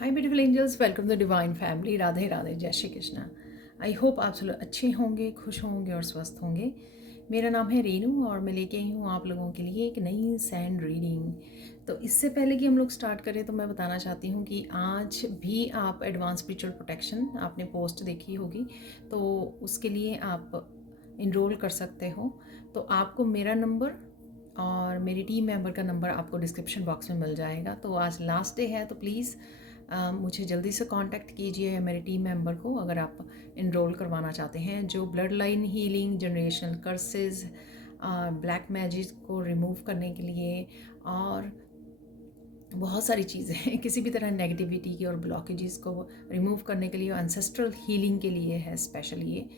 Hi beautiful angels, welcome to divine family. Radhe Radhe, जय Shri Krishna. I hope आप सब लोग अच्छे होंगे, खुश होंगे और स्वस्थ होंगे। मेरा नाम है रेनू और मैं लेके आई हूँ आप लोगों के लिए एक नई सैंड रीडिंग। तो इससे पहले कि हम लोग स्टार्ट करें तो मैं बताना चाहती हूँ कि आज भी आप एडवांस स्पिरिचुअल प्रोटेक्शन आपने पोस्ट देखी होगी, तो उसके लिए आप इनरोल कर सकते हो। तो आपको मेरा नंबर और मेरी टीम मेंबर का नंबर आपको डिस्क्रिप्शन बॉक्स में मिल जाएगा। तो आज लास्ट डे है, तो प्लीज़ मुझे जल्दी से कांटेक्ट कीजिए मेरे टीम मेंबर को अगर आप इनरोल करवाना चाहते हैं। जो blood line healing, generational curses, black magic को रिमूव करने के लिए और बहुत सारी चीज़ें हैं किसी भी तरह नेगेटिविटी की और ब्लॉकेजेस को रिमूव करने के लिए, एंसेस्ट्रल हीलिंग के लिए है स्पेशल ये,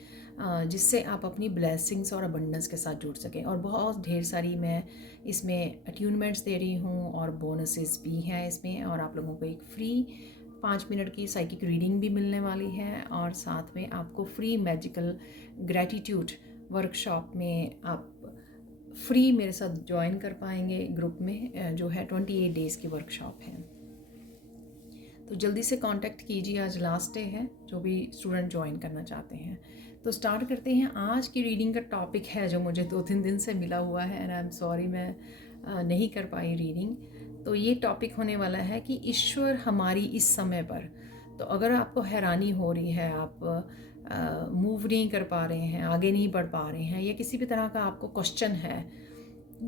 जिससे आप अपनी ब्लेसिंग्स और अबंडेंस के साथ जुड़ सकें। और बहुत ढेर सारी मैं इसमें अट्यूनमेंट्स दे रही हूँ और बोनसेस भी हैं इसमें, और आप लोगों को एक फ्री 5 मिनट की साइकिक रीडिंग भी मिलने वाली है, और साथ में आपको फ्री मैजिकल ग्रैटिट्यूड वर्कशॉप में आप फ्री मेरे साथ ज्वाइन कर पाएंगे ग्रुप में, जो है 28 डेज़ की वर्कशॉप है। तो जल्दी से कांटेक्ट कीजिए, आज लास्ट डे है जो भी स्टूडेंट ज्वाइन करना चाहते हैं। तो स्टार्ट करते हैं। आज की रीडिंग का टॉपिक है जो मुझे 2-3 दिन से मिला हुआ है, एंड आई एम सॉरी मैं नहीं कर पाई रीडिंग। तो ये टॉपिक होने वाला है कि ईश्वर हमारी इस समय पर। तो अगर आपको हैरानी हो रही है, आप मूव नहीं कर पा रहे हैं, आगे नहीं बढ़ पा रहे हैं, या किसी भी तरह का आपको क्वेश्चन है,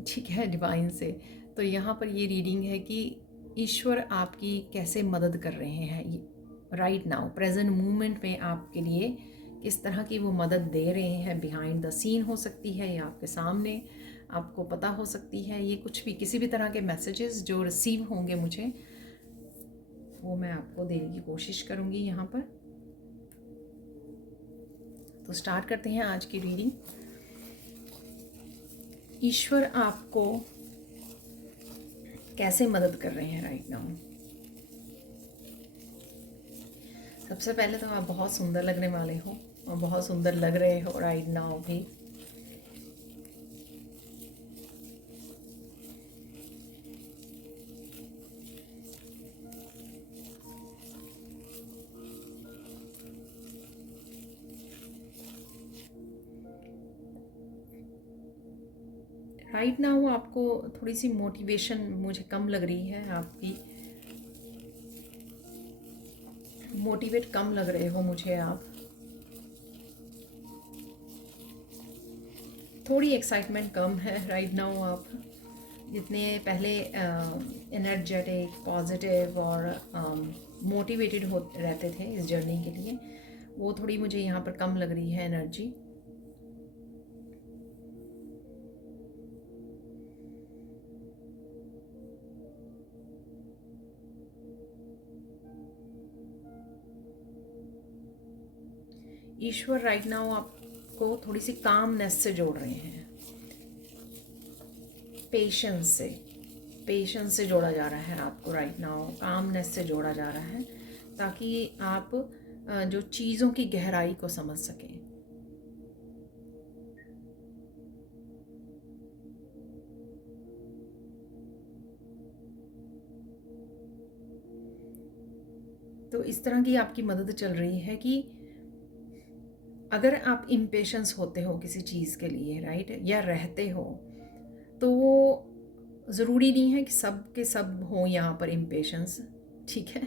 ठीक है, डिवाइन से, तो यहाँ पर ये रीडिंग है कि ईश्वर आपकी कैसे मदद कर रहे हैं राइट नाउ, प्रेजेंट मोमेंट में आपके लिए किस तरह की वो मदद दे रहे हैं। बिहाइंड द सीन हो सकती है या आपके सामने, आपको पता हो सकती है। ये कुछ भी, किसी भी तरह के मैसेजेस जो रिसीव होंगे मुझे, वो मैं आपको देने की कोशिश करूँगी यहाँ पर। तो स्टार्ट करते हैं आज की रीडिंग। ईश्वर आपको कैसे मदद कर रहे हैं राइट नाउ। सबसे पहले तो आप बहुत सुंदर लगने वाले हो और बहुत सुंदर लग रहे हो राइट नाउ भी। राइट नाउ आपको थोड़ी सी मोटिवेशन मुझे कम लग रही है, आपकी मोटिवेट कम लग रहे हो मुझे आप। थोड़ी एक्साइटमेंट कम है राइट नाउ। आप जितने पहले एनर्जेटिक, पॉजिटिव और मोटिवेटेड हो रहते थे इस जर्नी के लिए, वो थोड़ी मुझे यहाँ पर कम लग रही है एनर्जी। ईश्वर राइट नाउ आपको थोड़ी सी कामनेस से जोड़ रहे हैं, पेशेंस से जोड़ा जा रहा है आपको राइट नाउ, कामनेस से जोड़ा जा रहा है, ताकि आप जो चीज़ों की गहराई को समझ सकें। तो इस तरह की आपकी मदद चल रही है कि अगर आप इम्पेशंस होते हो किसी चीज़ के लिए राइट, या रहते हो, तो वो ज़रूरी नहीं है कि सब के सब हों यहाँ पर इम्पेशंस, ठीक है,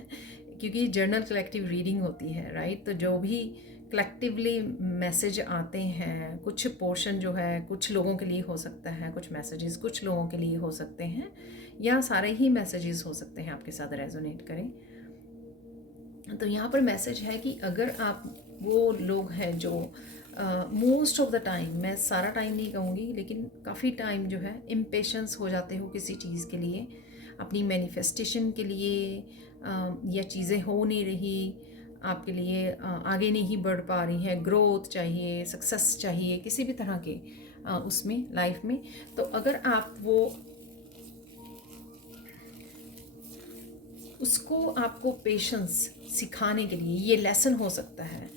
क्योंकि जर्नल कलेक्टिव रीडिंग होती है राइट। तो जो भी कलेक्टिवली मैसेज आते हैं, कुछ पोर्शन जो है कुछ लोगों के लिए हो सकता है, कुछ मैसेजेस कुछ लोगों के लिए हो सकते हैं, या सारे ही मैसेजेस हो सकते हैं आपके साथ रेजोनेट करें। तो यहाँ पर मैसेज है कि अगर आप वो लोग हैं जो मोस्ट ऑफ द टाइम, मैं सारा टाइम नहीं कहूँगी लेकिन काफ़ी टाइम जो है इम्पेशंस हो जाते हो किसी चीज़ के लिए, अपनी मैनिफेस्टेशन के लिए, या चीज़ें हो नहीं रही आपके लिए, आगे नहीं बढ़ पा रही है, ग्रोथ चाहिए, सक्सेस चाहिए किसी भी तरह के उसमें लाइफ में, तो अगर आप वो उसको आपको पेशेंस सिखाने के लिए, ये लेसन हो सकता है,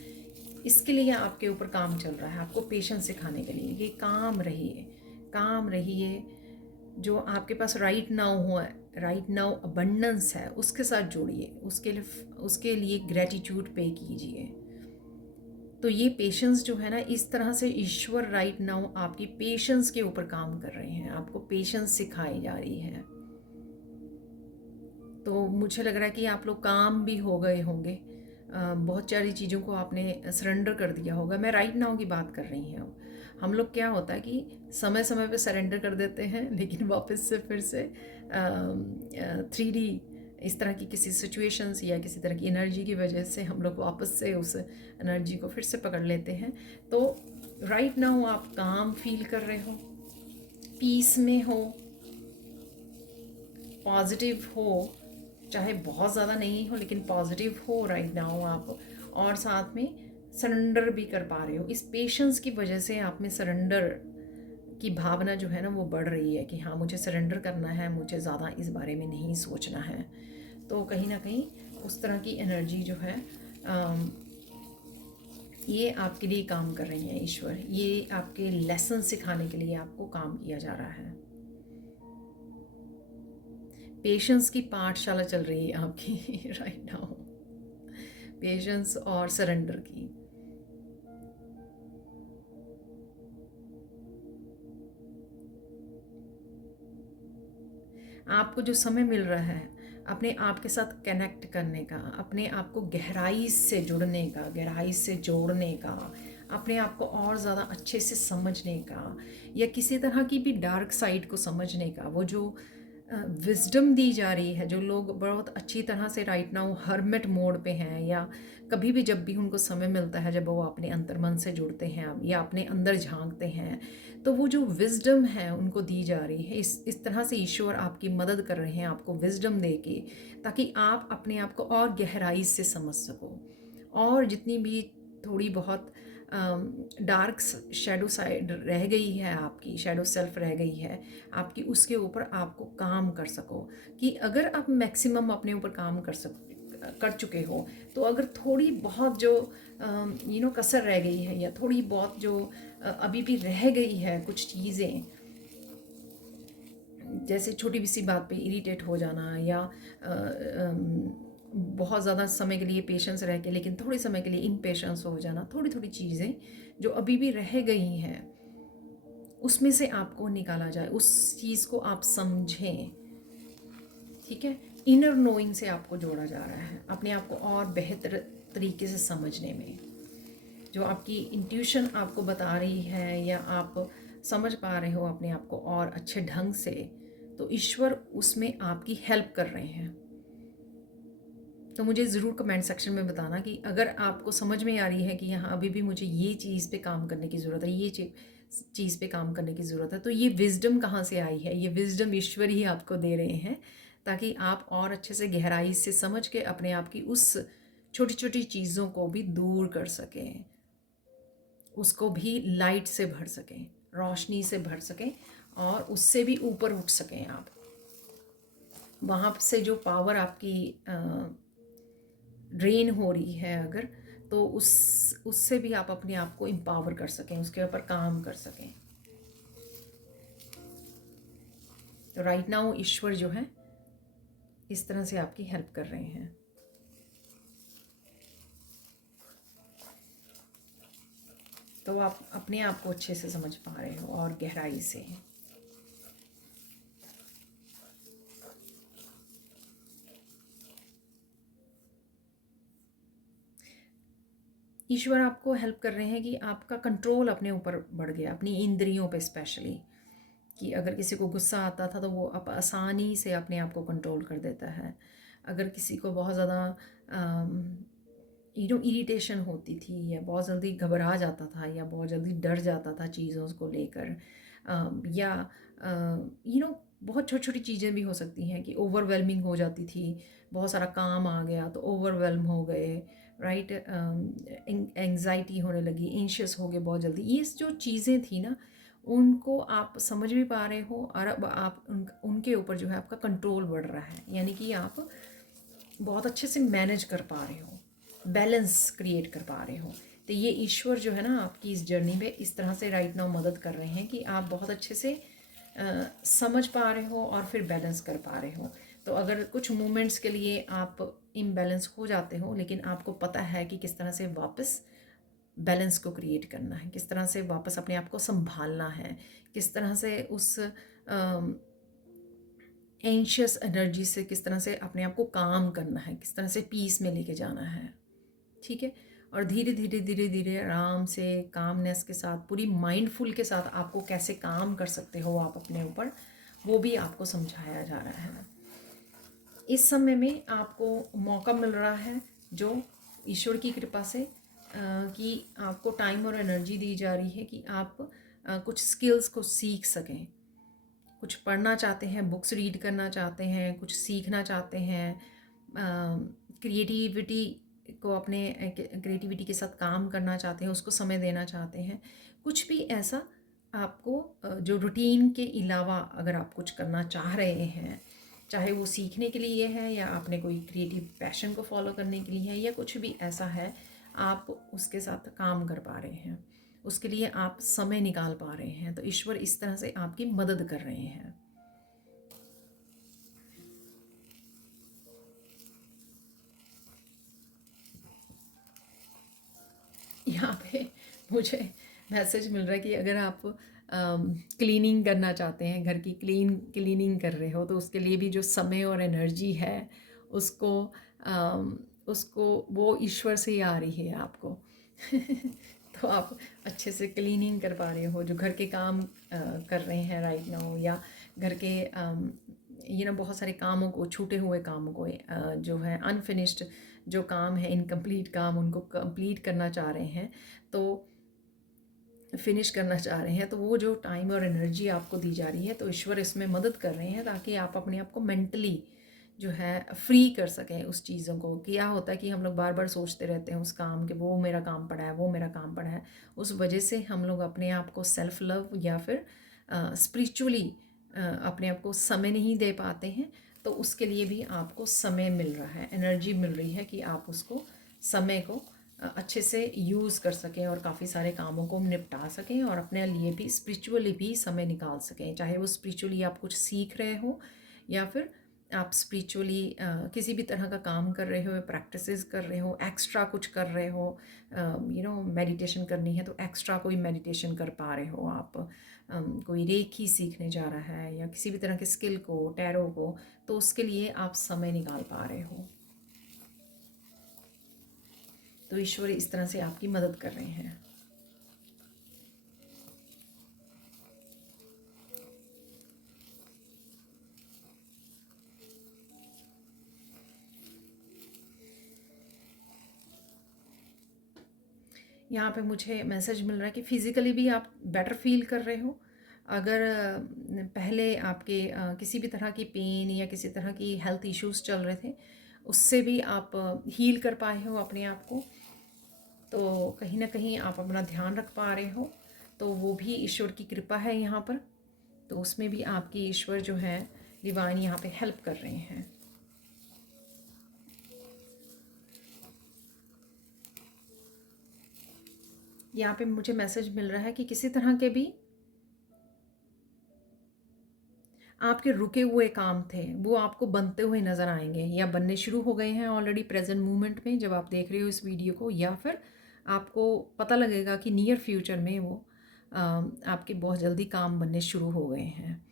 इसके लिए आपके ऊपर काम चल रहा है, आपको पेशेंस सिखाने के लिए। ये काम रहिए, जो आपके पास राइट नाउ हो राइट नाउ अबंडेंस है उसके साथ जोड़िए, उसके लिए ग्रेटिट्यूड पे कीजिए। तो ये पेशेंस जो है ना, इस तरह से ईश्वर राइट नाउ आपकी पेशेंस के ऊपर काम कर रहे हैं, आपको पेशेंस सिखाई जा रही है। तो मुझे लग रहा है कि आप लोग काम भी हो गए होंगे, बहुत सारी चीज़ों को आपने सरेंडर कर दिया होगा। मैं राइट नाउ की बात कर रही हूँ। हम लोग क्या होता है कि समय समय पे सरेंडर कर देते हैं, लेकिन वापस से फिर से 3D इस तरह की किसी सिचुएशंस या किसी तरह की एनर्जी की वजह से हम लोग वापस से उस एनर्जी को फिर से पकड़ लेते हैं। तो राइट नाउ आप काम फील कर रहे हो, पीस में हो, पॉजिटिव हो, चाहे बहुत ज़्यादा नहीं हो लेकिन पॉजिटिव हो राइट नाउ आप, और साथ में सरेंडर भी कर पा रहे हो। इस पेशेंस की वजह से आप में सरेंडर की भावना जो है ना वो बढ़ रही है कि हाँ मुझे सरेंडर करना है, मुझे ज़्यादा इस बारे में नहीं सोचना है। तो कहीं ना कहीं उस तरह की एनर्जी जो है ये आपके लिए काम कर रही है ईश्वर, ये आपके लेसन सिखाने के लिए आपको काम किया जा रहा है। पेशेंस की पाठशाला चल रही है आपकी राइट नाउ, पेशेंस और सरेंडर की। आपको जो समय मिल रहा है अपने आप के साथ कनेक्ट करने का, अपने आप को गहराई से जुड़ने का, गहराई से जोड़ने का, अपने आप को और ज़्यादा अच्छे से समझने का, या किसी तरह की भी डार्क साइड को समझने का, वो जो विजडम दी जा रही है, जो लोग बहुत अच्छी तरह से राइट नाउ हर्मिट मोड पे हैं, या कभी भी जब भी उनको समय मिलता है, जब वो अपने अंतर्मन से जुड़ते हैं या अपने अंदर झांकते हैं, तो वो जो विजडम है उनको दी जा रही है। इस तरह से ईश्वर आपकी मदद कर रहे हैं, आपको विजडम दे के, ताकि आप अपने आप को और गहराई से समझ सको, और जितनी भी थोड़ी बहुत डार्क शेडो साइड रह गई है, आपकी शेडो सेल्फ रह गई है आपकी, उसके ऊपर आपको काम कर सको। कि अगर आप मैक्सिमम अपने ऊपर काम कर चुके हो, तो अगर थोड़ी बहुत जो कसर रह गई है, या थोड़ी बहुत जो अभी भी रह गई है कुछ चीज़ें, जैसे छोटी सी बात पे इरिटेट हो जाना, या बहुत ज़्यादा समय के लिए पेशेंस रह के लेकिन थोड़े समय के लिए इम्पेशेंस हो जाना, थोड़ी थोड़ी चीज़ें जो अभी भी रह गई हैं उसमें से आपको निकाला जाए, उस चीज़ को आप समझें। ठीक है, इनर नोइंग से आपको जोड़ा जा रहा है, अपने आप को और बेहतर तरीके से समझने में। जो आपकी इंट्यूशन आपको बता रही है, या आप समझ पा रहे हो अपने आप को और अच्छे ढंग से, तो ईश्वर उसमें आपकी हेल्प कर रहे हैं। तो मुझे ज़रूर कमेंट सेक्शन में बताना कि अगर आपको समझ में आ रही है कि यहाँ अभी भी मुझे ये चीज़ पे काम करने की ज़रूरत है, ये चीज़ पे काम करने की ज़रूरत है, तो ये विजडम कहाँ से आई है? ये विजडम ईश्वर ही आपको दे रहे हैं, ताकि आप और अच्छे से गहराई से समझ के अपने आप की उस छोटी छोटी चीज़ों को भी दूर कर सकें, उसको भी लाइट से भर सकें, रोशनी से भर सकें, और उससे भी ऊपर उठ सकें आप। वहाँ से जो पावर आपकी ड्रेन हो रही है अगर, तो उससे भी आप अपने आप को एम्पावर कर सकें, उसके ऊपर काम कर सकें। तो राइट नाउ ईश्वर जो है इस तरह से आपकी हेल्प कर रहे हैं। तो आप अपने आप को अच्छे से समझ पा रहे हो और गहराई से। ईश्वर आपको हेल्प कर रहे हैं कि आपका कंट्रोल अपने ऊपर बढ़ गया, अपनी इंद्रियों पे स्पेशली। कि अगर किसी को गुस्सा आता था तो वो आप आसानी से अपने आप को कंट्रोल कर देता है। अगर किसी को बहुत ज़्यादा इरिटेशन होती थी, या बहुत जल्दी घबरा जाता था, या बहुत जल्दी डर जाता था चीज़ों को लेकर, या बहुत छोटी छोटी चीज़ें भी हो सकती हैं कि ओवरवेलमिंग हो जाती थी, बहुत सारा काम आ गया तो ओवरवेलम हो गए, राइट, एंग्जाइटी होने लगी, एंशियस हो गए बहुत जल्दी। ये जो चीज़ें थी ना, उनको आप समझ भी पा रहे हो, और अब आप उनके ऊपर जो है आपका कंट्रोल बढ़ रहा है, यानी कि आप बहुत अच्छे से मैनेज कर पा रहे हो, बैलेंस क्रिएट कर पा रहे हो। तो ये ईश्वर जो है ना आपकी इस जर्नी में इस तरह से राइट नाउ मदद कर रहे हैं कि आप बहुत अच्छे से समझ पा रहे हो और फिर बैलेंस कर पा रहे हो। तो अगर कुछ मोमेंट्स के लिए आप इम्बैलेंस हो जाते हो, लेकिन आपको पता है कि किस तरह से वापस बैलेंस को क्रिएट करना है, किस तरह से वापस अपने आप को संभालना है, किस तरह से उस एंशियस एनर्जी से किस तरह से अपने आप को काम करना है, किस तरह से पीस में लेके जाना है। ठीक है, और धीरे धीरे धीरे धीरे आराम से कामनेस के साथ, पूरी माइंडफुल के साथ आपको कैसे काम कर सकते हो आप अपने ऊपर, वो भी आपको समझाया जा रहा है। इस समय में आपको मौका मिल रहा है जो ईश्वर की कृपा से कि आपको टाइम और एनर्जी दी जा रही है कि आप कुछ स्किल्स को सीख सकें। कुछ पढ़ना चाहते हैं, बुक्स रीड करना चाहते हैं, कुछ सीखना चाहते हैं, क्रिएटिविटी को, अपने क्रिएटिविटी के साथ काम करना चाहते हैं, उसको समय देना चाहते हैं। कुछ भी ऐसा आपको जो रूटीन के अलावा अगर आप कुछ करना चाह रहे हैं, चाहे वो सीखने के लिए है या आपने कोई क्रिएटिव पैशन को फॉलो करने के लिए है या कुछ भी ऐसा है, आप उसके साथ काम कर पा रहे हैं, उसके लिए आप समय निकाल पा रहे हैं, तो ईश्वर इस तरह से आपकी मदद कर रहे हैं। यहाँ पे मुझे मैसेज मिल रहा है कि अगर आप क्लीनिंग करना चाहते हैं, घर की क्लीनिंग कर रहे हो, तो उसके लिए भी जो समय और एनर्जी है उसको उसको वो ईश्वर से ही आ रही है आपको। तो आप अच्छे से क्लीनिंग कर पा रहे हो, जो घर के काम कर रहे हैं राइट नाउ, या घर के बहुत सारे कामों को, छूटे हुए कामों को, जो है अनफिनिश्ड जो काम है, इनकम्प्लीट काम, उनको कंप्लीट करना चाह रहे हैं, तो फिनिश करना चाह रहे हैं, तो वो जो टाइम और एनर्जी आपको दी जा रही है, तो ईश्वर इसमें मदद कर रहे हैं ताकि आप अपने आप को मेंटली जो है फ्री कर सकें उस चीज़ों को। क्या होता है कि हम लोग बार बार सोचते रहते हैं उस काम के, वो मेरा काम पड़ा है, वो मेरा काम पड़ा है, उस वजह से हम लोग अपने आप को सेल्फ लव या फिर स्पिरिचुअली अपने आप को समय नहीं दे पाते हैं। तो उसके लिए भी आपको समय मिल रहा है, एनर्जी मिल रही है कि आप उसको, समय को अच्छे से यूज़ कर सकें और काफ़ी सारे कामों को निपटा सकें और अपने लिए भी स्पिरिचुअली भी समय निकाल सकें। चाहे वो स्पिरिचुअली आप कुछ सीख रहे हो या फिर आप स्पिरिचुअली किसी भी तरह का काम कर रहे हो, प्रैक्टिसेस कर रहे हो, एक्स्ट्रा कुछ कर रहे हो, मेडिटेशन करनी है तो एक्स्ट्रा कोई मेडिटेशन कर पा रहे हो आप, कोई रेखी सीखने जा रहा है या किसी भी तरह के स्किल को, टैरो को, तो उसके लिए आप समय निकाल पा रहे हो। तो ईश्वर इस तरह से आपकी मदद कर रहे हैं। यहाँ पे मुझे मैसेज मिल रहा है कि फिज़िकली भी आप बेटर फील कर रहे हो। अगर पहले आपके किसी भी तरह की पेन या किसी तरह की हेल्थ इश्यूज़ चल रहे थे, उससे भी आप हील कर पाए हो अपने आप को, तो कहीं ना कहीं आप अपना ध्यान रख पा रहे हो, तो वो भी ईश्वर की कृपा है यहाँ पर। तो उसमें भी आपकी ईश्वर जो है डिवाइन यहाँ पे हेल्प कर रहे हैं। यहाँ पे मुझे मैसेज मिल रहा है कि किसी तरह के भी आपके रुके हुए काम थे, वो आपको बनते हुए नज़र आएंगे या बनने शुरू हो गए हैं ऑलरेडी प्रेजेंट मोमेंट में जब आप देख रहे हो इस वीडियो को, या फिर आपको पता लगेगा कि नियर फ्यूचर में वो आपके बहुत जल्दी काम बनने शुरू हो गए हैं।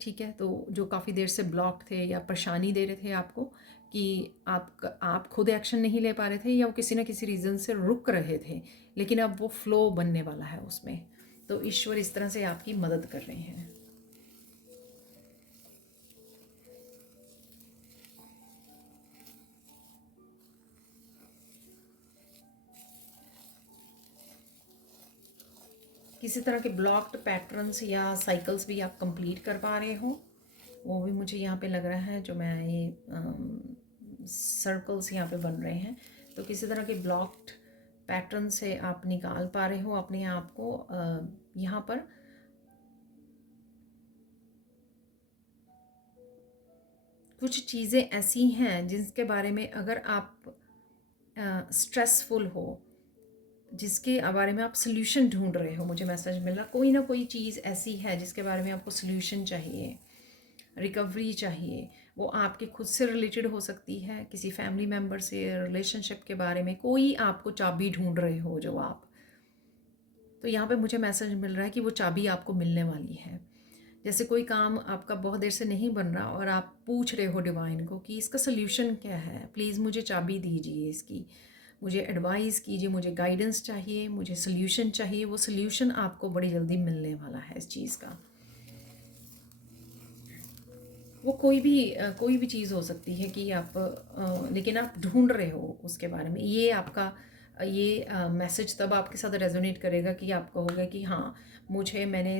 ठीक है, तो जो काफ़ी देर से ब्लॉक थे या परेशानी दे रहे थे आपको कि आप खुद एक्शन नहीं ले पा रहे थे या वो किसी ना किसी रीज़न से रुक रहे थे, लेकिन अब वो फ्लो बनने वाला है उसमें, तो ईश्वर इस तरह से आपकी मदद कर रहे हैं। किसी तरह के ब्लॉक्ड पैटर्न्स या साइकिल्स भी आप कंप्लीट कर पा रहे हो, वो भी मुझे यहाँ पे लग रहा है। जो मैं ये सर्कल्स यहाँ पे बन रहे हैं, तो किसी तरह के ब्लॉक्ड पैटर्न से आप निकाल पा रहे हो अपने आप को। यहाँ पर कुछ चीज़ें ऐसी हैं जिसके बारे में अगर आप स्ट्रेसफुल हो, जिसके बारे में आप सोल्यूशन ढूंढ रहे हो, मुझे मैसेज मिल रहा, कोई ना कोई चीज़ ऐसी है जिसके बारे में आपको सोल्यूशन चाहिए, रिकवरी चाहिए। वो आपके खुद से रिलेटेड हो सकती है, किसी फैमिली मेम्बर से, रिलेशनशिप के बारे में, कोई आपको चाबी ढूंढ रहे हो जो आप, तो यहाँ पे मुझे मैसेज मिल रहा है कि वो चाबी आपको मिलने वाली है। जैसे कोई काम आपका बहुत देर से नहीं बन रहा और आप पूछ रहे हो डिवाइन को कि इसका सोल्यूशन क्या है, प्लीज़ मुझे चाबी दीजिए इसकी, मुझे एडवाइस कीजिए, मुझे गाइडेंस चाहिए, मुझे सोल्यूशन चाहिए। वो सोल्यूशन आपको बड़ी जल्दी मिलने वाला है इस चीज़ का। वो कोई भी चीज़ हो सकती है कि आप लेकिन आप ढूंढ रहे हो उसके बारे में। ये आपका ये मैसेज तब आपके साथ रेजोनेट करेगा कि आप कहोगे कि हाँ, मैंने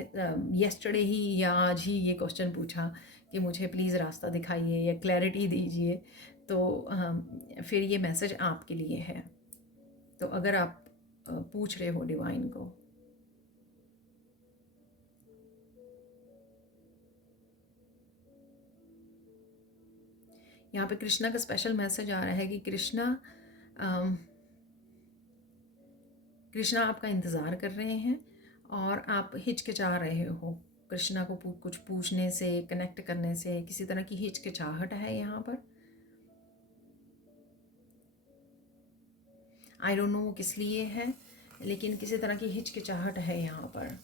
येस्टरडे ही या आज ही ये क्वेश्चन पूछा कि मुझे प्लीज़ रास्ता दिखाइए या क्लैरिटी दीजिए। तो फिर ये मैसेज आपके लिए है। तो अगर आप पूछ रहे हो डिवाइन को, यहाँ पे कृष्णा का स्पेशल मैसेज आ रहा है कि कृष्णा आपका इंतज़ार कर रहे हैं और आप हिचकिचा रहे हो। कृष्णा को कुछ पूछने से, कनेक्ट करने से किसी तरह की हिचकिचाहट है यहाँ पर। आई डोंट नो किस लिए है, लेकिन किसी तरह की हिचकिचाहट है यहाँ पर।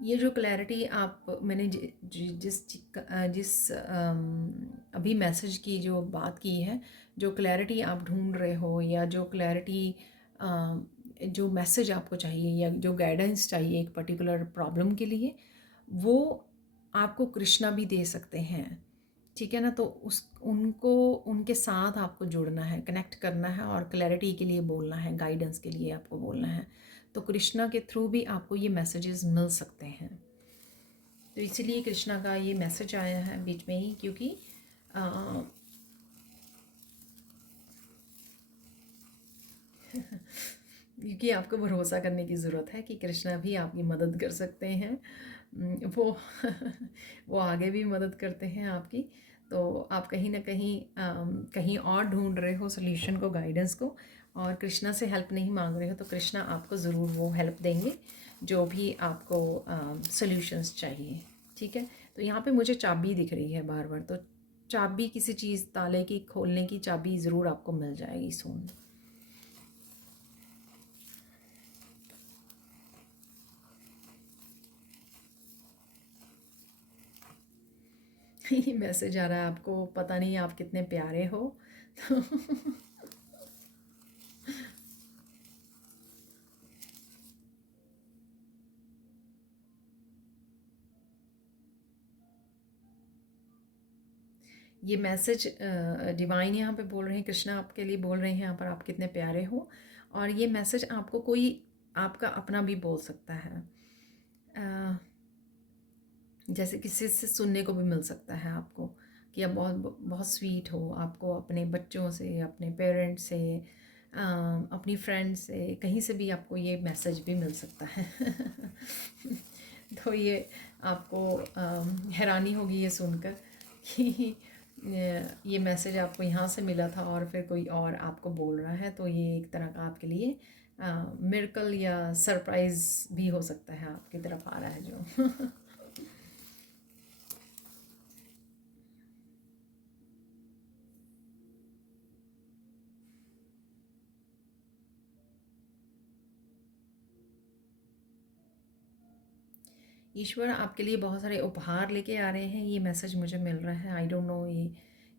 ये जो क्लैरिटी आप मैंने जिस अभी मैसेज की जो बात की है, जो क्लैरिटी आप ढूंढ रहे हो या जो क्लैरिटी जो मैसेज आपको चाहिए या जो गाइडेंस चाहिए एक पर्टिकुलर प्रॉब्लम के लिए, वो आपको कृष्णा भी दे सकते हैं। ठीक है ना? तो उनके साथ आपको जुड़ना है, कनेक्ट करना है और क्लैरिटी के लिए बोलना है, गाइडेंस के लिए आपको बोलना है। तो कृष्णा के थ्रू भी आपको ये मैसेजेस मिल सकते हैं। तो इसीलिए कृष्णा का ये मैसेज आया है बीच में ही, क्योंकि क्योंकि आपको भरोसा करने की ज़रूरत है कि कृष्णा भी आपकी मदद कर सकते हैं। वो वो आगे भी मदद करते हैं आपकी। तो आप कहीं ना कहीं कहीं और ढूंढ रहे हो सोल्यूशन को, गाइडेंस को, और कृष्णा से हेल्प नहीं मांग रहे हो, तो कृष्णा आपको ज़रूर वो हेल्प देंगे जो भी आपको सोल्यूशंस चाहिए। ठीक है? तो यहाँ पे मुझे चाबी दिख रही है बार बार, तो चाबी किसी चीज़, ताले की खोलने की चाबी ज़रूर आपको मिल जाएगी सून। ये मैसेज आ रहा है आपको, पता नहीं आप कितने प्यारे हो। तो ये मैसेज डिवाइन यहाँ पे बोल रहे हैं, कृष्णा आपके लिए बोल रहे हैं यहाँ पर, आप कितने प्यारे हो। और ये मैसेज आपको कोई आपका अपना भी बोल सकता है, जैसे किसी से सुनने को भी मिल सकता है आपको कि आप बहुत बहुत स्वीट हो। आपको अपने बच्चों से, अपने पेरेंट्स से, अपनी फ्रेंड से, कहीं से भी आपको ये मैसेज भी मिल सकता है। तो ये आपको हैरानी होगी ये सुनकर कि ये मैसेज आपको यहाँ से मिला था और फिर कोई और आपको बोल रहा है। तो ये एक तरह का आपके लिए मिरेकल या सरप्राइज़ भी हो सकता है, आपकी तरफ आ रहा है जो। ईश्वर आपके लिए बहुत सारे उपहार लेके आ रहे हैं, ये मैसेज मुझे मिल रहा है। आई डोंट नो ये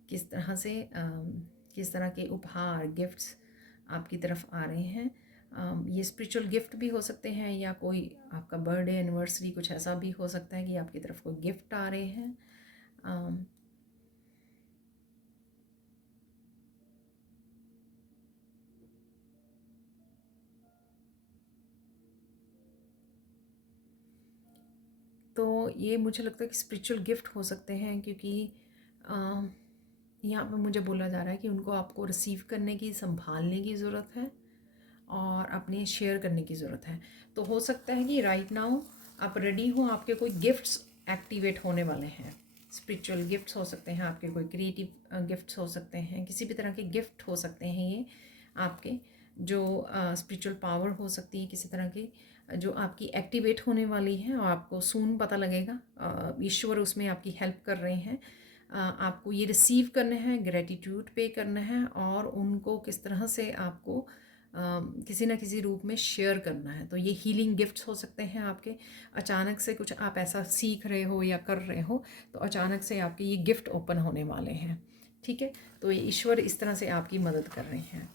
किस तरह से किस तरह के उपहार, गिफ्ट्स आपकी तरफ आ रहे हैं। ये स्पिरिचुअल गिफ्ट भी हो सकते हैं या कोई आपका बर्थडे, एनिवर्सरी, कुछ ऐसा भी हो सकता है कि आपकी तरफ कोई गिफ्ट आ रहे हैं। अम, तो ये मुझे लगता है कि स्पिरिचुअल गिफ्ट हो सकते हैं, क्योंकि यहाँ पे मुझे बोला जा रहा है कि उनको आपको रिसीव करने की, संभालने की ज़रूरत है और अपने शेयर करने की ज़रूरत है। तो हो सकता है कि राइट नाउ आप रेडी हो, आपके कोई गिफ्ट्स एक्टिवेट होने वाले हैं। स्पिरिचुअल गिफ्ट्स हो सकते हैं आपके, कोई क्रिएटिव गिफ्ट्स हो सकते हैं, किसी भी तरह के गिफ्ट हो सकते हैं ये आपके, जो स्पिरिचुअल पावर हो सकती है किसी तरह की, जो आपकी एक्टिवेट होने वाली है और आपको सून पता लगेगा। ईश्वर उसमें आपकी हेल्प कर रहे हैं। आपको ये रिसीव करना है, ग्रेटिट्यूड पे करना है और उनको किस तरह से आपको किसी ना किसी रूप में शेयर करना है। तो ये हीलिंग गिफ्ट्स हो सकते हैं आपके। अचानक से कुछ आप ऐसा सीख रहे हो या कर रहे हो तो अचानक से आपके ये गिफ्ट ओपन होने वाले हैं। ठीक है, तो ये ईश्वर इस तरह से आपकी मदद कर रहे हैं।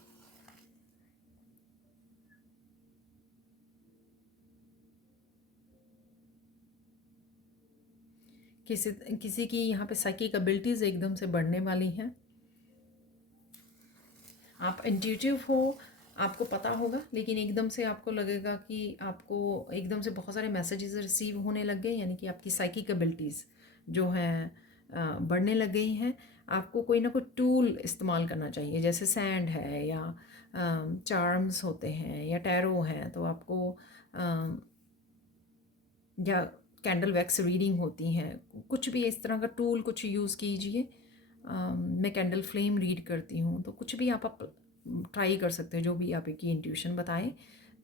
किसी किसी की यहाँ पे साइकिक एबिलिटीज़ एकदम से बढ़ने वाली हैं। आप इंट्यूटिव हो, आपको पता होगा, लेकिन एकदम से आपको लगेगा कि आपको एकदम से बहुत सारे मैसेजेस रिसीव होने लग गए, यानी कि आपकी साइकिक एबिलिटीज़ जो हैं बढ़ने लग गई हैं। आपको कोई ना कोई टूल इस्तेमाल करना चाहिए, जैसे सैंड है या चार्म्स होते हैं या टैरो हैं, तो आपको या कैंडल वैक्स रीडिंग होती हैं, कुछ भी इस तरह का टूल कुछ यूज़ कीजिए। मैं कैंडल फ्लेम रीड करती हूँ, तो कुछ भी आप ट्राई कर सकते हो, जो भी आपकी इंट्यूशन बताए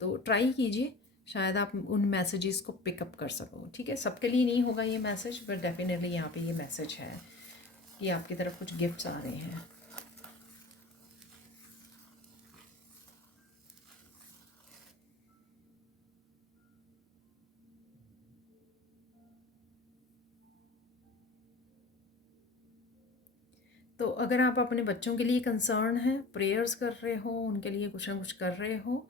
तो ट्राई कीजिए, शायद आप उन मैसेजेस को पिकअप कर सको। ठीक है, सबके लिए नहीं होगा ये मैसेज, बट डेफिनेटली यहाँ पे ये मैसेज है कि आपकी तरफ कुछ गिफ्ट्स आ रहे हैं। तो अगर आप अपने बच्चों के लिए कंसर्न हैं, प्रेयर्स कर रहे हो, उनके लिए कुछ ना कुछ कर रहे हो,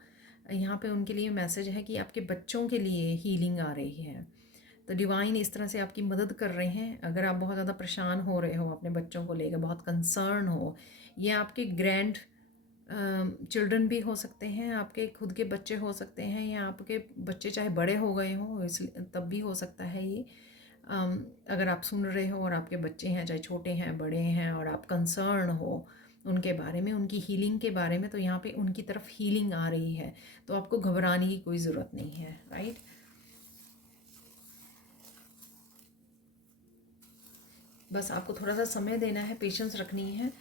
यहाँ पे उनके लिए मैसेज है कि आपके बच्चों के लिए हीलिंग आ रही है। तो डिवाइन इस तरह से आपकी मदद कर रहे हैं। अगर आप बहुत ज़्यादा परेशान हो रहे हो अपने बच्चों को लेकर, बहुत कंसर्न हो, ये आपके ग्रैंड चिल्ड्रन भी हो सकते हैं, आपके खुद के बच्चे हो सकते हैं, या आपके बच्चे चाहे बड़े हो गए हों इसलिए तब भी हो सकता है ये। अगर आप सुन रहे हो और आपके बच्चे हैं, चाहे छोटे हैं बड़े हैं, और आप कंसर्न हो उनके बारे में, उनकी हीलिंग के बारे में, तो यहाँ पे उनकी तरफ हीलिंग आ रही है, तो आपको घबराने की कोई ज़रूरत नहीं है। राइट, बस आपको थोड़ा सा समय देना है, पेशेंस रखनी है।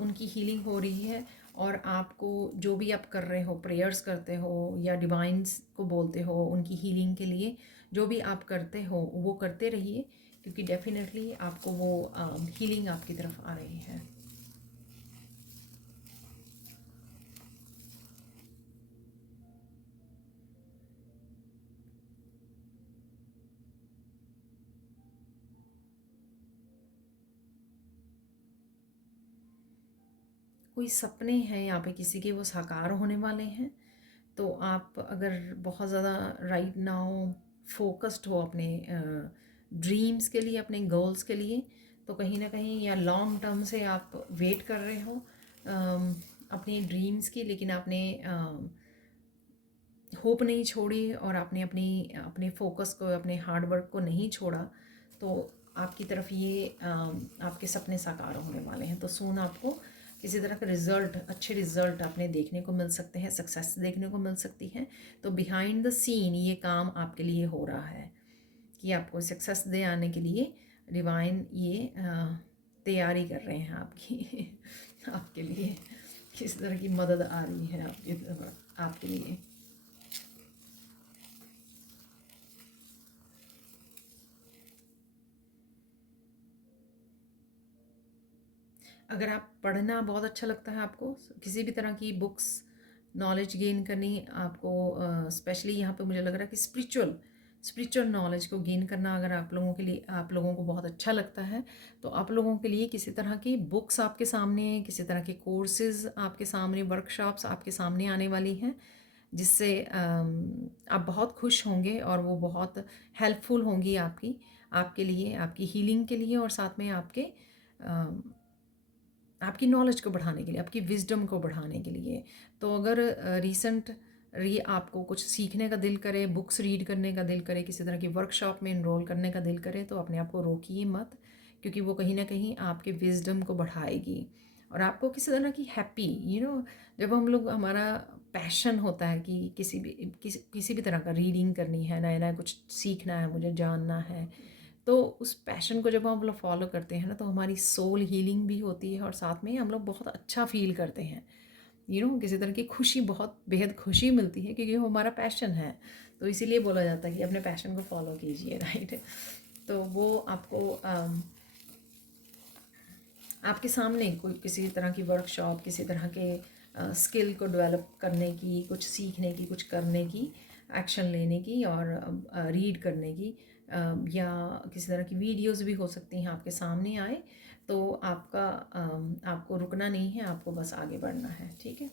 उनकी हीलिंग हो रही है, और आपको जो भी आप कर रहे हो, प्रेयर्स करते हो या डिवाइंस को बोलते हो उनकी हीलिंग के लिए, जो भी आप करते हो वो करते रहिए, क्योंकि डेफिनेटली आपको वो हीलिंग आपकी तरफ आ रही है। कोई सपने हैं यहाँ पे किसी के, वो साकार होने वाले हैं। तो आप अगर बहुत ज़्यादा राइट नाउ फोकस्ड हो अपने ड्रीम्स के लिए, अपने गोल्स के लिए, तो कहीं ना कहीं या लॉन्ग टर्म से आप वेट कर रहे हो अपनी ड्रीम्स की, लेकिन आपने होप नहीं छोड़ी और आपने अपनी अपने फोकस को, अपने हार्ड वर्क को नहीं छोड़ा, तो आपकी तरफ ये आपके सपने साकार होने वाले हैं। तो सून आपको किसी तरह का रिज़ल्ट, अच्छे रिज़ल्ट आपने देखने को मिल सकते हैं, सक्सेस देखने को मिल सकती है। तो बिहाइंड द सीन ये काम आपके लिए हो रहा है कि आपको सक्सेस दे आने के लिए डिवाइन ये तैयारी कर रहे हैं आपकी आपके लिए किस तरह की मदद आ रही है आपके लिए। अगर आप पढ़ना बहुत अच्छा लगता है आपको, किसी भी तरह की बुक्स, नॉलेज गेन करनी आपको, स्पेशली यहाँ पे मुझे लग रहा है कि स्पिरिचुअल नॉलेज को गेन करना अगर आप लोगों के लिए, आप लोगों को बहुत अच्छा लगता है, तो आप लोगों के लिए किसी तरह की बुक्स आपके सामने, किसी तरह के कोर्सेज आपके सामने, वर्कशॉप्स आपके सामने आने वाली हैं, जिससे आप बहुत खुश होंगे और वो बहुत हेल्पफुल होंगी आपके लिए, आपकी हीलिंग के लिए, और साथ में आपकी नॉलेज को बढ़ाने के लिए, आपकी विजडम को बढ़ाने के लिए। तो अगर रिसेंट आपको कुछ सीखने का दिल करे, बुक्स रीड करने का दिल करे, किसी तरह की वर्कशॉप में इनरोल करने का दिल करे, तो अपने आप को रोकिए मत, क्योंकि वो कहीं ना कहीं आपके विजडम को बढ़ाएगी और आपको किसी तरह की हैप्पी, जब हम लोग हमारा पैशन होता है कि किसी भी तरह का रीडिंग करनी है, नया नया कुछ सीखना है, मुझे जानना है, तो उस पैशन को जब हम लोग फॉलो करते हैं ना, तो हमारी सोल हीलिंग भी होती है और साथ में हम लोग बहुत अच्छा फील करते हैं। किसी तरह की खुशी, बहुत बेहद खुशी मिलती है क्योंकि वो हमारा पैशन है। तो इसीलिए बोला जाता है कि अपने पैशन को फॉलो कीजिए, राइट। तो वो आपको आपके सामने कोई किसी तरह की वर्कशॉप, किसी तरह के स्किल को डेवलप करने की, कुछ सीखने की, कुछ करने की, एक्शन लेने की और रीड करने की, या किसी तरह की वीडियोस भी हो सकती हैं आपके सामने आए, तो आपको रुकना नहीं है, आपको बस आगे बढ़ना है, ठीक है।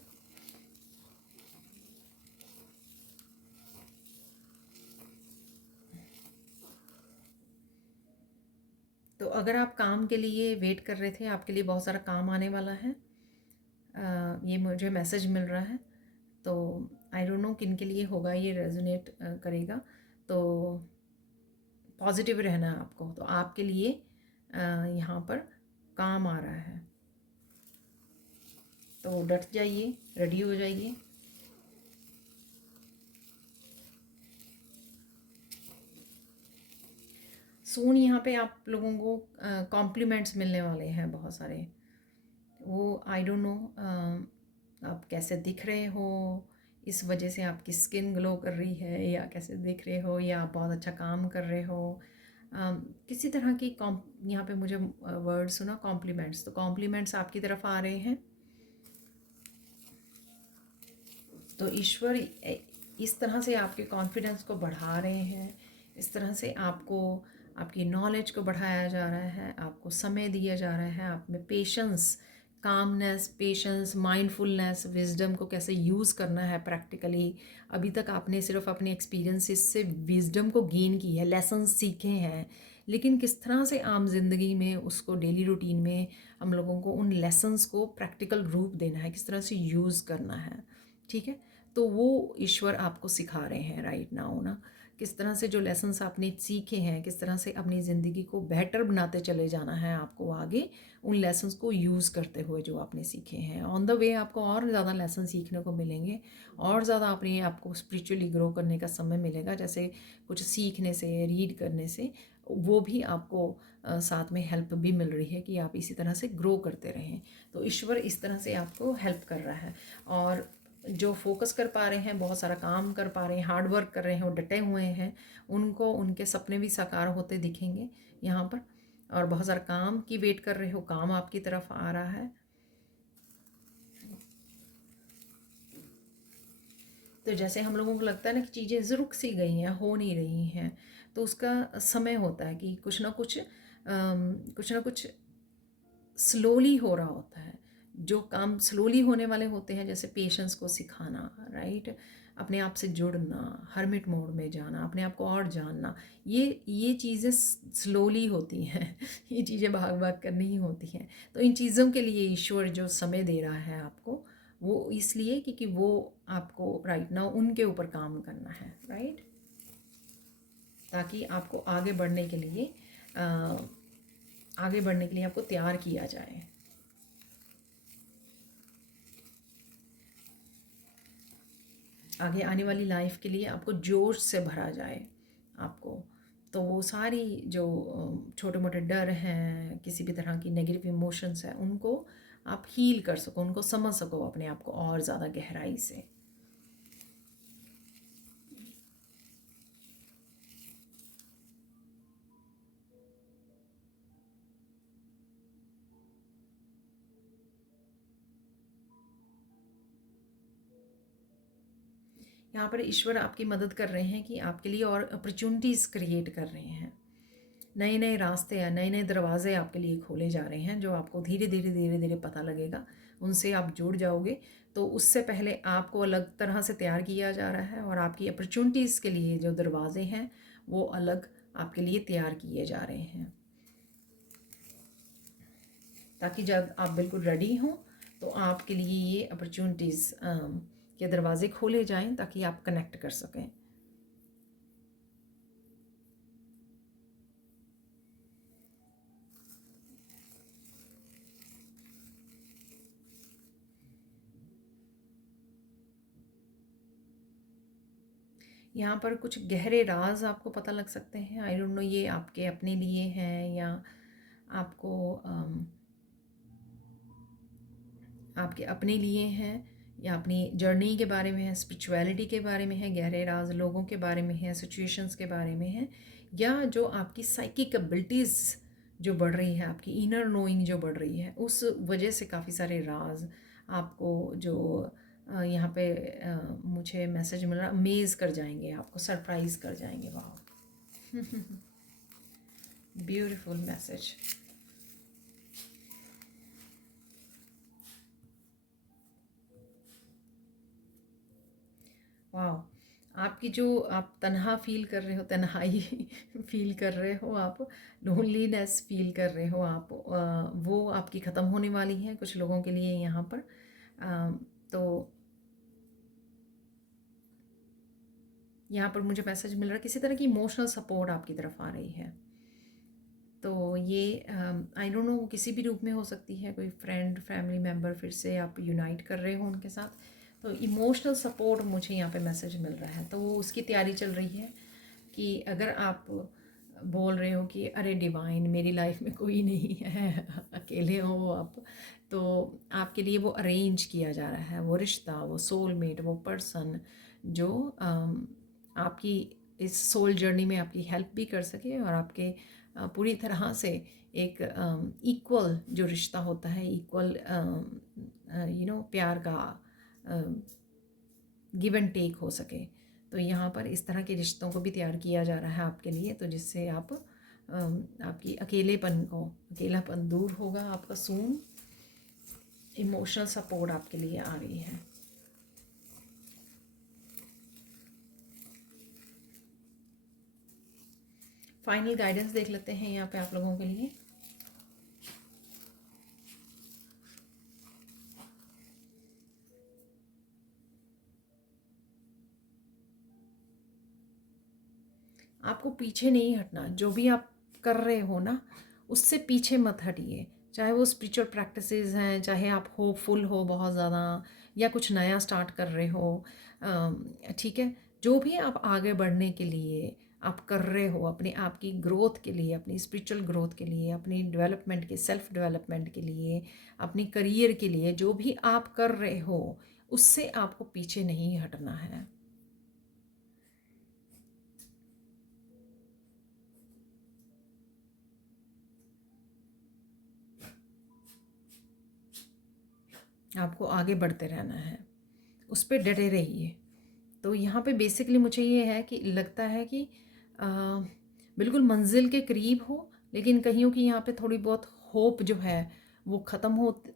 तो अगर आप काम के लिए वेट कर रहे थे, आपके लिए बहुत सारा काम आने वाला है, ये मुझे मैसेज मिल रहा है। तो आई डोंट नो किन के लिए होगा, ये रेजोनेट करेगा। तो पॉजिटिव रहना है आपको, तो आपके लिए यहाँ पर काम आ रहा है, तो डट जाइए, रेडी हो जाइए। सून यहाँ पे आप लोगों को कॉम्प्लीमेंट्स मिलने वाले हैं बहुत सारे। वो आई डोंट नो आप कैसे दिख रहे हो, इस वजह से आपकी स्किन ग्लो कर रही है, या कैसे दिख रहे हो, या आप बहुत अच्छा काम कर रहे हो, किसी तरह की यहाँ पे मुझे वर्ड सुना कॉम्प्लीमेंट्स, तो कॉम्प्लीमेंट्स आपकी तरफ आ रहे हैं। तो ईश्वर इस तरह से आपके कॉन्फिडेंस को बढ़ा रहे हैं, इस तरह से आपको आपकी नॉलेज को बढ़ाया जा रहा है, आपको समय दिया जा रहा है, आप में patience, calmness, patience, mindfulness, wisdom को कैसे यूज़ करना है प्रैक्टिकली। अभी तक आपने सिर्फ अपने एक्सपीरियंसेस से विजडम को गेन की है, लेसन सीखे हैं, लेकिन किस तरह से आम जिंदगी में उसको डेली रूटीन में हम लोगों को उन लेसन्स को प्रैक्टिकल रूप देना है, किस तरह से यूज़ करना है, ठीक है। तो वो ईश्वर आपको सिखा रहे हैं राइट नाउ ना, किस तरह से जो लेसन्स आपने सीखे हैं, किस तरह से अपनी ज़िंदगी को बेहतर बनाते चले जाना है आपको आगे, उन लेसन्स को यूज़ करते हुए जो आपने सीखे हैं। ऑन द वे आपको और ज़्यादा लेसन सीखने को मिलेंगे, और ज़्यादा अपने आपको स्पिरिचुअली ग्रो करने का समय मिलेगा, जैसे कुछ सीखने से, रीड करने से, वो भी आपको साथ में हेल्प भी मिल रही है कि आप इसी तरह से ग्रो करते रहें। तो ईश्वर इस तरह से आपको हेल्प कर रहा है। और जो फोकस कर पा रहे हैं, बहुत सारा काम कर पा रहे हैं, हार्ड वर्क कर रहे हैं और डटे हुए हैं, उनको उनके सपने भी साकार होते दिखेंगे यहाँ पर। और बहुत सारा काम की वेट कर रहे हो, काम आपकी तरफ आ रहा है। तो जैसे हम लोगों को लगता है ना कि चीज़ें रुक सी गई हैं, हो नहीं रही हैं, तो उसका समय होता है कि कुछ ना कुछ स्लोली हो रहा होता है। जो काम स्लोली होने वाले होते हैं, जैसे पेशेंस को सिखाना, राइट, अपने आप से जुड़ना, हरमिट मोड में जाना, अपने आप को और जानना, ये चीज़ें स्लोली होती हैं। ये चीज़ें भाग भाग कर नहीं होती हैं। तो इन चीज़ों के लिए ईश्वर जो समय दे रहा है आपको, वो इसलिए क्योंकि वो आपको राइट नाउ उनके ऊपर काम करना है, राइट, ताकि आपको आगे बढ़ने के लिए आपको तैयार किया जाए। आगे आने वाली लाइफ के लिए आपको जोश से भरा जाए आपको। तो वो सारी जो छोटे मोटे डर हैं, किसी भी तरह की नेगेटिव इमोशंस हैं, उनको आप हील कर सको, उनको समझ सको अपने आप को और ज़्यादा गहराई से। यहाँ पर ईश्वर आपकी मदद कर रहे हैं कि आपके लिए और अपॉर्चुनिटीज़ क्रिएट कर रहे हैं। नए नए रास्ते या नए नए दरवाजे आपके लिए खोले जा रहे हैं, जो आपको धीरे धीरे धीरे धीरे पता लगेगा, उनसे आप जुड़ जाओगे। तो उससे पहले आपको अलग तरह से तैयार किया जा रहा है, और आपकी अपॉर्चुनिटीज़ के लिए जो दरवाजे हैं वो अलग आपके लिए तैयार किए जा रहे हैं, ताकि जब आप बिल्कुल रेडी हों तो आपके लिए ये अपॉर्चुनिटीज़ के दरवाजे खोले जाएं, ताकि आप कनेक्ट कर सकें। यहाँ पर कुछ गहरे राज आपको पता लग सकते हैं। आई डोंट नो ये आपके अपने लिए हैं या आपको आपके अपने लिए हैं या अपनी जर्नी के बारे में है, स्पिरिचुअलिटी के बारे में है, गहरे राज लोगों के बारे में है, सिचुएशंस के बारे में है, या जो आपकी साइकिक एबिलिटीज़ जो बढ़ रही है, आपकी इनर नोइंग जो बढ़ रही है, उस वजह से काफ़ी सारे राज आपको जो यहाँ पे मुझे मैसेज मिल रहा, अमेज़ कर जाएंगे, आपको सरप्राइज़ कर जाएंगे। वाह, ब्यूटीफुल मैसेज। वाह, आपकी जो आप तन्हा फील कर रहे हो, तन्हाई फील कर रहे हो आप, लोनलीनेस फील कर रहे हो आप, वो आपकी ख़त्म होने वाली है कुछ लोगों के लिए यहाँ पर। तो यहाँ पर मुझे मैसेज मिल रहा है किसी तरह की इमोशनल सपोर्ट आपकी तरफ आ रही है। तो ये आई डोंट नो किसी भी रूप में हो सकती है, कोई फ्रेंड, फैमिली मेम्बर फिर से आप यूनाइट कर रहे हो उनके साथ। तो इमोशनल सपोर्ट मुझे यहाँ पे मैसेज मिल रहा है। तो वो उसकी तैयारी चल रही है कि अगर आप बोल रहे हो कि अरे डिवाइन मेरी लाइफ में कोई नहीं है, अकेले हो आप, तो आपके लिए वो अरेंज किया जा रहा है, वो रिश्ता, वो सोलमेट, वो पर्सन जो आपकी इस सोल जर्नी में आपकी हेल्प भी कर सके और आपके पूरी तरह से एक इक्वल जो रिश्ता होता है, इक्वल प्यार का गिव एंड टेक हो सके। तो यहाँ पर इस तरह के रिश्तों को भी तैयार किया जा रहा है आपके लिए, तो जिससे आप आपकी अकेलापन दूर होगा आपका सून। इमोशनल सपोर्ट आपके लिए आ रही है। फाइनल गाइडेंस देख लेते हैं यहाँ पे आप लोगों के लिए। आपको पीछे नहीं हटना, जो भी आप कर रहे हो ना उससे पीछे मत हटिए, चाहे वो स्पिरिचुअल प्रैक्टिसेस हैं, चाहे आप होपफुल हो बहुत ज़्यादा या कुछ नया स्टार्ट कर रहे हो, ठीक है, जो भी आप आगे बढ़ने के लिए आप कर रहे हो, अपने आप की ग्रोथ के लिए, अपनी स्पिरिचुअल ग्रोथ के लिए, अपनी डेवलपमेंट के सेल्फ डेवलपमेंट के लिए, अपनी करियर के लिए, जो भी आप कर रहे हो उससे आपको पीछे नहीं हटना है। आपको आगे बढ़ते रहना है, उस पर डटे रहिए। तो यहाँ पे बेसिकली मुझे ये है कि लगता है कि आ, बिल्कुल मंजिल के करीब हो, लेकिन कहीं की यहाँ पे थोड़ी बहुत होप जो है वो ख़त्म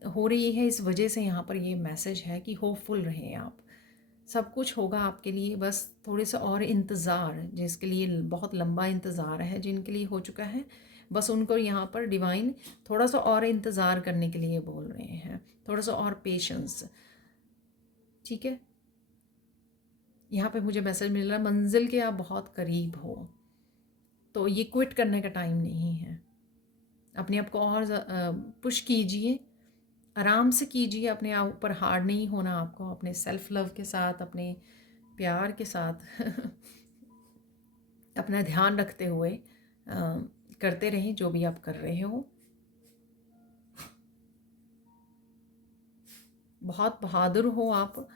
हो रही है। इस वजह से यहाँ पर ये मैसेज है कि होपफुल रहें आप, सब कुछ होगा आपके लिए, बस थोड़े सा और इंतज़ार, जिसके लिए बहुत लंबा इंतज़ार है, जिनके लिए हो चुका है, बस उनको यहाँ पर डिवाइन थोड़ा सा और इंतज़ार करने के लिए बोल रहे हैं, थोड़ा सा और पेशेंस, ठीक है। यहाँ पे मुझे मैसेज मिल रहा है मंजिल के आप बहुत करीब हो, तो ये क्विट करने का टाइम नहीं है। अपने आप को और पुश कीजिए, आराम से कीजिए, अपने आप ऊपर हार्ड नहीं होना आपको, अपने सेल्फ लव के साथ, अपने प्यार के साथ अपना ध्यान रखते हुए करते रहें जो भी आप कर रहे हो। बहुत बहादुर हो आप।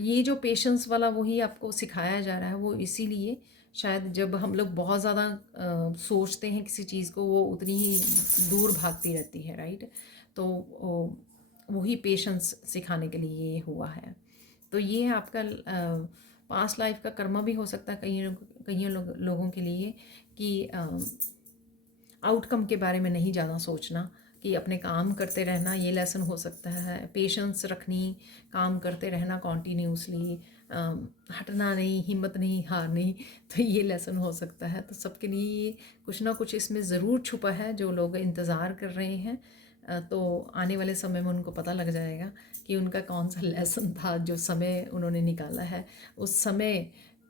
ये जो पेशेंस वाला वही आपको सिखाया जा रहा है, वो इसीलिए शायद जब हम लोग बहुत ज़्यादा सोचते हैं किसी चीज़ को, वो उतनी ही दूर भागती रहती है, राइट। तो वही पेशेंस सिखाने के लिए ये हुआ है। तो ये आपका पास्ट लाइफ का कर्मा भी हो सकता है कई लोगों के लिए कि आउटकम के बारे में नहीं ज़्यादा सोचना, कि अपने काम करते रहना, ये लेसन हो सकता है। पेशेंस रखनी, काम करते रहना कॉन्टीन्यूसली, हटना नहीं, हिम्मत नहीं हारनी, तो ये लेसन हो सकता है। तो सबके लिए कुछ ना कुछ इसमें ज़रूर छुपा है। जो लोग इंतज़ार कर रहे हैं तो आने वाले समय में उनको पता लग जाएगा कि उनका कौन सा लेसन था, जो समय उन्होंने निकाला है, उस समय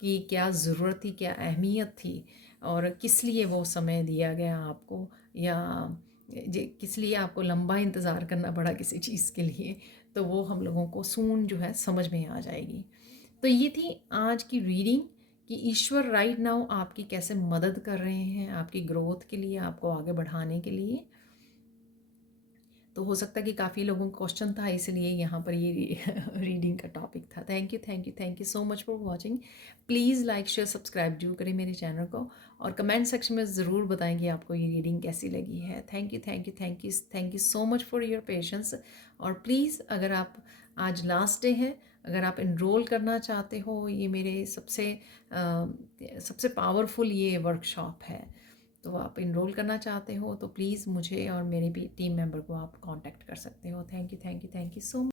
की क्या ज़रूरत थी, क्या अहमियत थी, और किस लिए वो समय दिया गया आपको, या किस लिए आपको लंबा इंतज़ार करना पड़ा किसी चीज़ के लिए। तो वो हम लोगों को सून जो है समझ में आ जाएगी। तो ये थी आज की रीडिंग कि ईश्वर राइट नाउ आपकी कैसे मदद कर रहे हैं आपकी ग्रोथ के लिए, आपको आगे बढ़ाने के लिए। तो हो सकता है कि काफ़ी लोगों को क्वेश्चन था, इसलिए यहाँ पर ये रीडिंग का टॉपिक था। Thank you thank you thank you so much for watching. Please like share subscribe जरूर करें मेरे चैनल को, और कमेंट सेक्शन में ज़रूर बताएं कि आपको ये रीडिंग कैसी लगी है। Thank you thank you thank you thank you so much for your patience. और प्लीज़ अगर आप, आज लास्ट डे है, अगर आप इनरोल करना चाहते हो, ये मेरे सबसे पावरफुल ये वर्कशॉप है, तो आप इनरोल करना चाहते हो तो प्लीज़ मुझे और मेरे भी टीम मेंबर को आप कांटेक्ट कर सकते हो। Thank you thank you thank you so much.